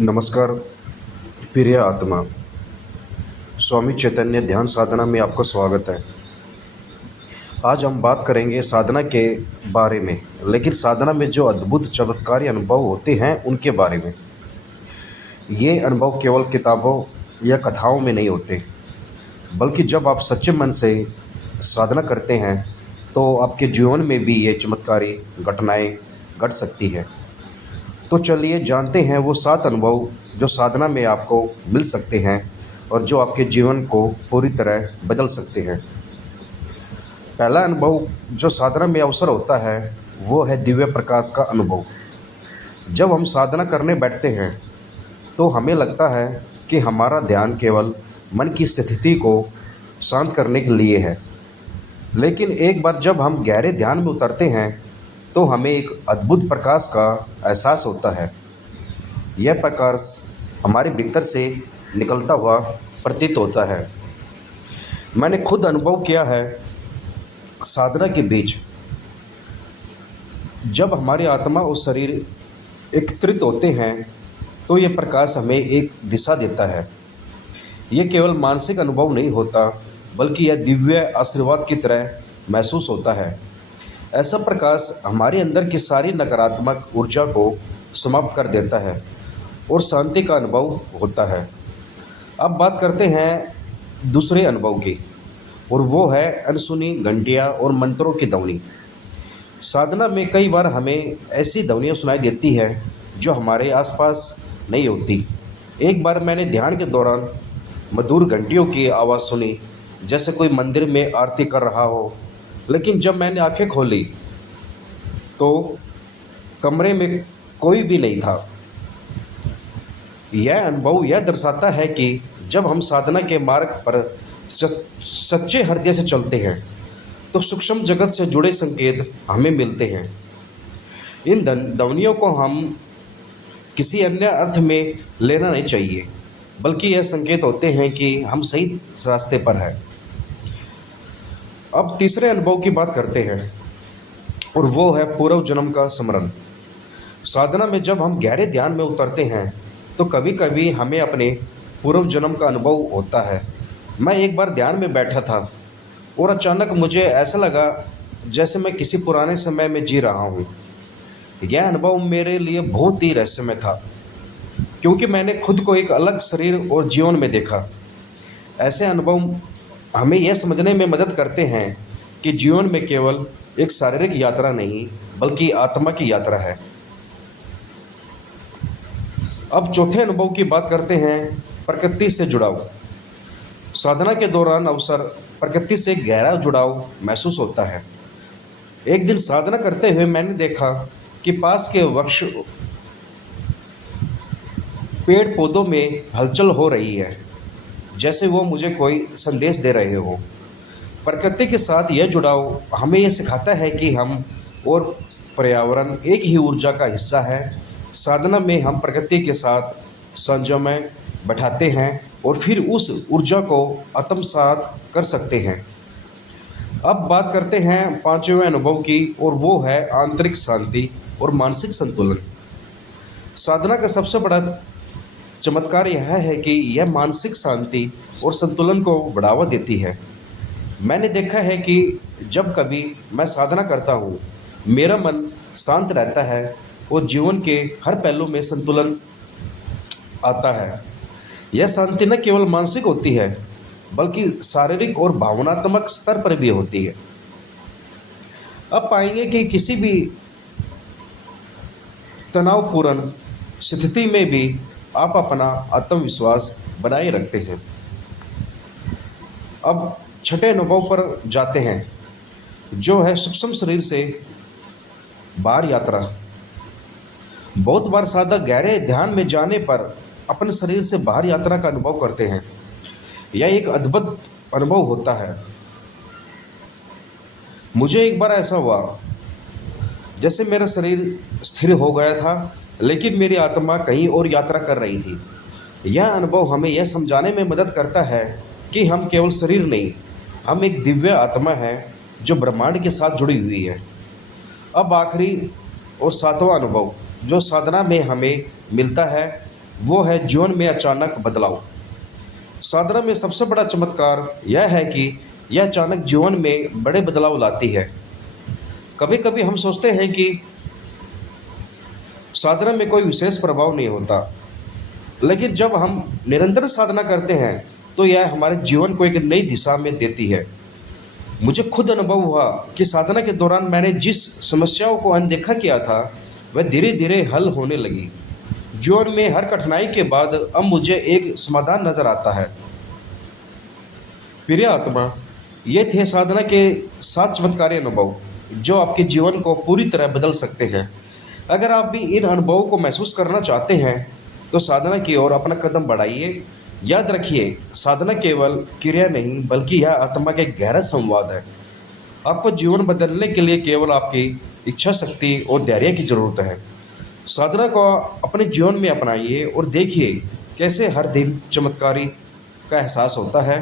नमस्कार प्रिय आत्मा। स्वामी चैतन्य ध्यान साधना में आपका स्वागत है। आज हम बात करेंगे साधना के बारे में, लेकिन साधना में जो अद्भुत चमत्कारी अनुभव होते हैं उनके बारे में। ये अनुभव केवल किताबों या कथाओं में नहीं होते, बल्कि जब आप सच्चे मन से साधना करते हैं तो आपके जीवन में भी ये चमत्कारी घटनाएं घट सकती है। तो चलिए जानते हैं वो 7 अनुभव जो साधना में आपको मिल सकते हैं और जो आपके जीवन को पूरी तरह बदल सकते हैं। पहला अनुभव जो साधना में अवसर होता है वो है दिव्य प्रकाश का अनुभव। जब हम साधना करने बैठते हैं तो हमें लगता है कि हमारा ध्यान केवल मन की स्थिति को शांत करने के लिए है, लेकिन एक बार जब हम गहरे ध्यान में उतरते हैं तो हमें एक अद्भुत प्रकाश का एहसास होता है। यह प्रकाश हमारे भीतर से निकलता हुआ प्रतीत होता है। मैंने खुद अनुभव किया है। साधना के बीच जब हमारी आत्मा और शरीर एकत्रित होते हैं तो यह प्रकाश हमें एक दिशा देता है। यह केवल मानसिक अनुभव नहीं होता, बल्कि यह दिव्य आशीर्वाद की तरह महसूस होता है। ऐसा प्रकाश हमारे अंदर की सारी नकारात्मक ऊर्जा को समाप्त कर देता है और शांति का अनुभव होता है। अब बात करते हैं दूसरे अनुभव की, और वो है अनसुनी घंटियाँ और मंत्रों की ध्वनि। साधना में कई बार हमें ऐसी ध्वनियाँ सुनाई देती है जो हमारे आसपास नहीं होती। एक बार मैंने ध्यान के दौरान मधुर घंटियों की आवाज़ सुनी, जैसे कोई मंदिर में आरती कर रहा हो। लेकिन जब मैंने आंखें खोली तो कमरे में कोई भी नहीं था। यह अनुभव यह दर्शाता है कि जब हम साधना के मार्ग पर सच्चे हृदय से चलते हैं तो सूक्ष्म जगत से जुड़े संकेत हमें मिलते हैं। इन ध्वनियों को हम किसी अन्य अर्थ में लेना नहीं चाहिए, बल्कि यह संकेत होते हैं कि हम सही रास्ते पर हैं। अब तीसरे अनुभव की बात करते हैं, और वो है पूर्व जन्म का स्मरण। साधना में जब हम गहरे ध्यान में उतरते हैं तो कभी कभी हमें अपने पूर्व जन्म का अनुभव होता है। मैं एक बार ध्यान में बैठा था और अचानक मुझे ऐसा लगा जैसे मैं किसी पुराने समय में जी रहा हूँ। यह अनुभव मेरे लिए बहुत ही रहस्यमय था, क्योंकि मैंने खुद को एक अलग शरीर और जीवन में देखा। ऐसे अनुभव हमें यह समझने में मदद करते हैं कि जीवन में केवल एक शारीरिक यात्रा नहीं, बल्कि आत्मा की यात्रा है। अब चौथे अनुभव की बात करते हैं, प्रकृति से जुड़ाव। साधना के दौरान अवसर प्रकृति से गहरा जुड़ाव महसूस होता है। एक दिन साधना करते हुए मैंने देखा कि पास के वृक्ष पेड़ पौधों में हलचल हो रही है, जैसे वो मुझे कोई संदेश दे रहे हो। प्रकृति के साथ यह जुड़ाव हमें यह सिखाता है कि हम और पर्यावरण एक ही ऊर्जा का हिस्सा है। साधना में हम प्रकृति के साथ संयम बैठाते हैं और फिर उस ऊर्जा को आत्मसात कर सकते हैं। अब बात करते हैं पांचवें अनुभव की, और वो है आंतरिक शांति और मानसिक संतुलन। साधना का सबसे बड़ा चमत्कार यह है कि यह मानसिक शांति और संतुलन को बढ़ावा देती है। मैंने देखा है कि जब कभी मैं साधना करता हूँ, मेरा मन शांत रहता है और जीवन के हर पहलू में संतुलन आता है। यह शांति न केवल मानसिक होती है, बल्कि शारीरिक और भावनात्मक स्तर पर भी होती है। अब पाएंगे कि किसी भी तनावपूर्ण स्थिति में भी आप अपना आत्मविश्वास बनाए रखते हैं। अब छठे अनुभव पर जाते हैं, जो है सूक्ष्म शरीर से बाहर यात्रा। बहुत बार साधक गहरे ध्यान में जाने पर अपने शरीर से बाहर यात्रा का अनुभव करते हैं। यह एक अद्भुत अनुभव होता है। मुझे एक बार ऐसा हुआ जैसे मेरा शरीर स्थिर हो गया था, लेकिन मेरी आत्मा कहीं और यात्रा कर रही थी। यह अनुभव हमें यह समझाने में मदद करता है कि हम केवल शरीर नहीं, हम एक दिव्य आत्मा है जो ब्रह्मांड के साथ जुड़ी हुई है। अब आखिरी और सातवां अनुभव जो साधना में हमें मिलता है वो है जीवन में अचानक बदलाव। साधना में सबसे बड़ा चमत्कार यह है कि यह अचानक जीवन में बड़े बदलाव लाती है। कभी कभी हम सोचते हैं कि साधना में कोई विशेष प्रभाव नहीं होता, लेकिन जब हम निरंतर साधना करते हैं तो यह हमारे जीवन को एक नई दिशा में देती है। मुझे खुद अनुभव हुआ कि साधना के दौरान मैंने जिस समस्याओं को अनदेखा किया था वह धीरे धीरे हल होने लगी। जीवन में हर कठिनाई के बाद अब मुझे एक समाधान नजर आता है। प्रिय आत्मा, ये थे साधना के 7 चमत्कारी अनुभव जो आपके जीवन को पूरी तरह बदल सकते हैं। अगर आप भी इन अनुभवों को महसूस करना चाहते हैं तो साधना की ओर अपना कदम बढ़ाइए। याद रखिए, साधना केवल क्रिया नहीं बल्कि यह आत्मा के गहरा संवाद है। आपको जीवन बदलने के लिए केवल आपकी इच्छा शक्ति और धैर्य की जरूरत है। साधना को अपने जीवन में अपनाइए और देखिए कैसे हर दिन चमत्कारी का एहसास होता है।